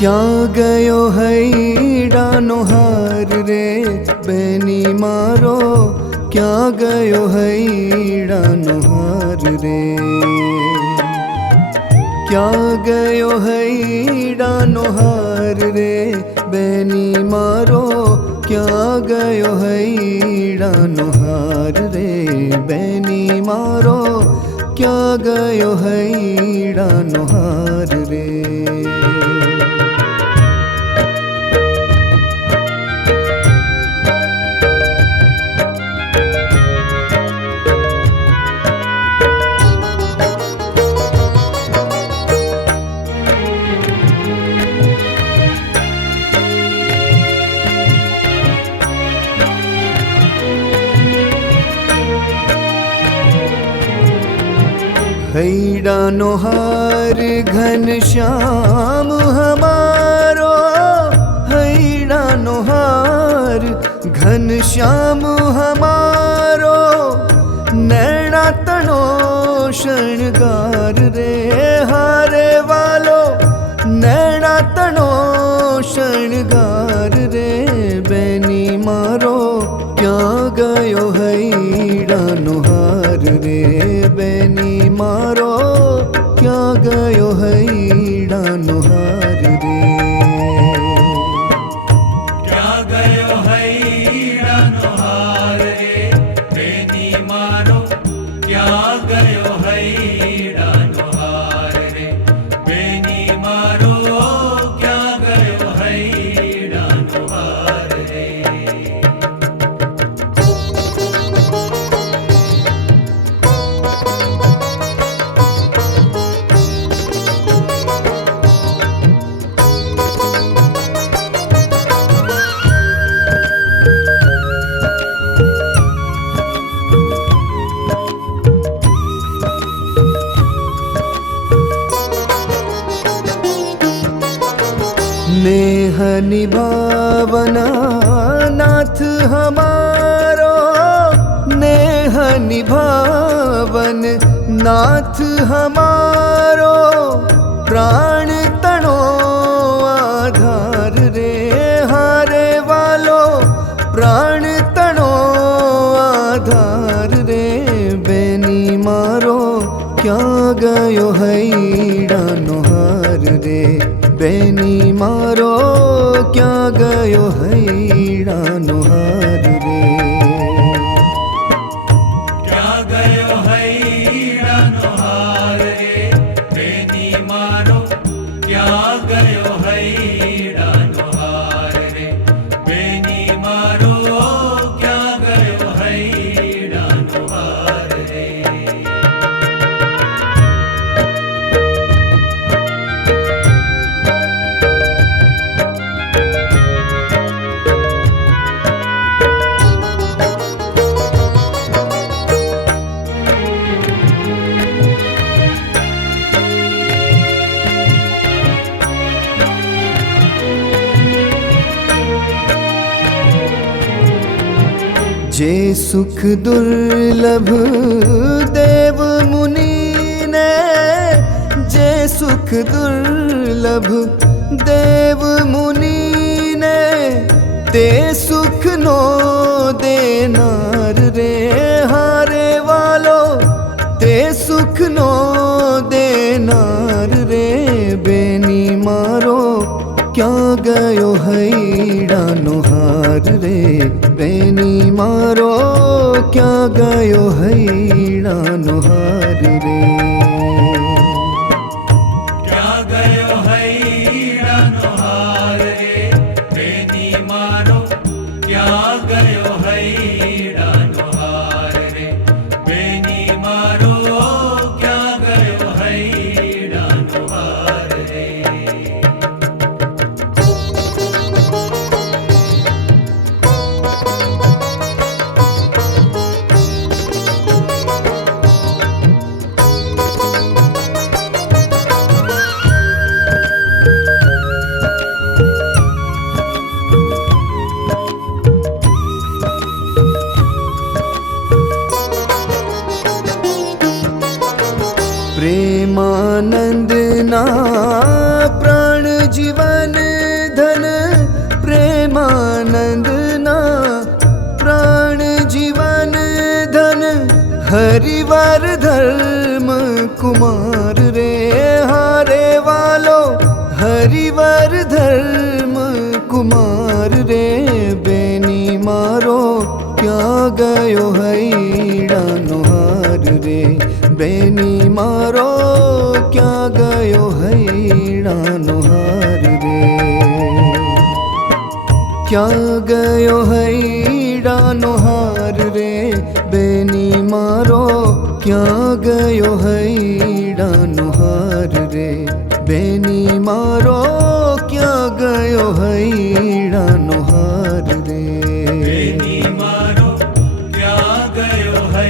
ક્યાં ગયો હૈડાનો હાર રે બેની મારો, ક્યાં ગયો હૈડાનો હાર રે, ક્યાં ગયો હૈડાનો હાર રે બેની મારો, ક્યાં ગયો હૈડાનો હાર રે બેની મારો, ક્યાં ગયો હૈડાનો હાર રે. હૈડાનો હાર ઘનશ્યામ હમારો, હૈડાનો હાર ઘનશ્યામ હમારો, નૈણા તણો શણગાર રે હારે વાલો, નૈણા તણો શણગાર રે બેની મારો, ક્યાં ગયો હૈડાનો હાર રે બેની મારો, ક્યાં ગયો હૈડાનો હાર રે. ક્યાં ગયો હૈડાનો હાર રે બેની મારો, ક્યાં ગયો હૈડાનો હાર રે બેની મારો, ક્યાં ગયો હૈડાનો હાર રે. नेह निभावना नाथ हमारो, नेह निभावन नाथ हमारो, प्राण तणो आधार रे हारे वालो, प्राण तणो आधार रे बेनी मारो, क्યાં ગયો હૈડાનો હાર રે બેની મારો, ક્યાં ગયો હૈડાનો હાર રે. ક્યાં ગયો હૈડાનો હાર રે બેની મારો, ક્યાં ગયો હૈડાનો હાર રે બેની મારો, ક્યાં ગયો હૈડાનો હાર રે. जे सुख दुर्लभ देव मुनि ने, जे सुख दुर्लभ देव मुनि ने, ते सुख नो देनार रे हारे वालो, ते सुख नो देनार रे बेनी मारो, ક્યાં ગયો હૈડાનો હાર રે બેની મારો, ક્યાં ગયો હૈડાનો હાર રે. ક્યાં ગયો હૈડાનો હાર રે બેની મારો, ક્યાં ગયો હૈડાનો હાર રે બેની મારો, ક્યાં ગયો હૈડાનો હાર રે. हरिवर धर्म कुमार रे हारे वालो हरिवर धर्म कुमार रे बेनी मारो क्या गयो हैरानो हार रे बेनी मारो क्या गयो हैरानो हार रे क्या गयो हैरानो हार रे बेनी मारो क्या गयो हैरानो हार रे बेनी मारो क्या गयो हैरानो हार रे बेनी मारो क्या गयो है